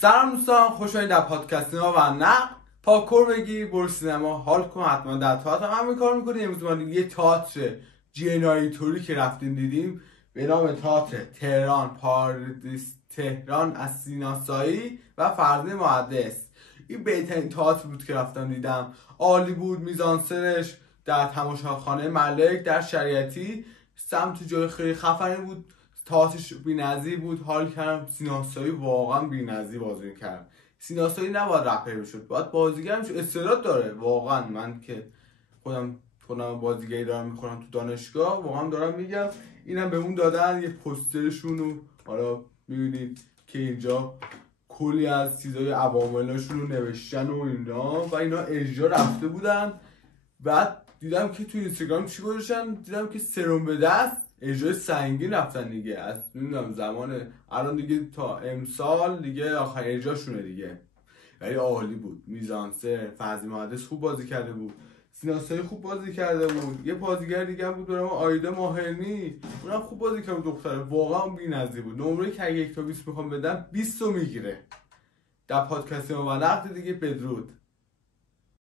سلام دوستان، خوش اومدید در پادکست ما و نقد. پاکور بگی برو سینما حال کن، حتما در تئاتر هم کار میکنیم. امروز ما یه تئاتر جنایتوری که رفتیم دیدیم به نام تئاتر تهران پاردیس تهران از سینا سایی و فرزین محدث. این بهترین تئاتر بود که رفتم دیدم، عالی بود. میزانسرش در تماشاخانه ملک در شریعتی سمت جای خیلی خفنی بود، تئاترش بی‌نظیر بود، حال کردم. سینا سایی واقعا بی‌نظیر بازی می‌کرد. سینا سایی نباید رپر بشد، باید بازیگر میشد. استعداد داره واقعا. من که خودم بازیگری دارم می‌خونم تو دانشگاه، واقعا دارم میگم. اینم به اون دادن یه پوسترشون رو، حالا می‌بینید که اینجا کلی از چیزای عواملشون رو نوشتن و اینا اجرا رفته بودن. بعد دیدم که تو اینستاگرام چی گذاشتن، دیدم که سرم به دست اجرای سنگین رفتن دیگه. از نمیدونم زمان الان دیگه تا امسال دیگه آخرین اجراشونه دیگه. ولی عالی بود. میزانسر فرزین محدث خوب بازی کرده بود، سینا سایی خوب بازی کرده بود، یه بازیگر دیگه هم بود به نام آیدا ماهرنی، اونم خوب بازی کرده بود. دختره واقعا بی‌نظیر بود. نمره که 1 تا 20 میخوام بدم 20 رو میگیره. در پادکست ما و نقد دیگه. بدرود.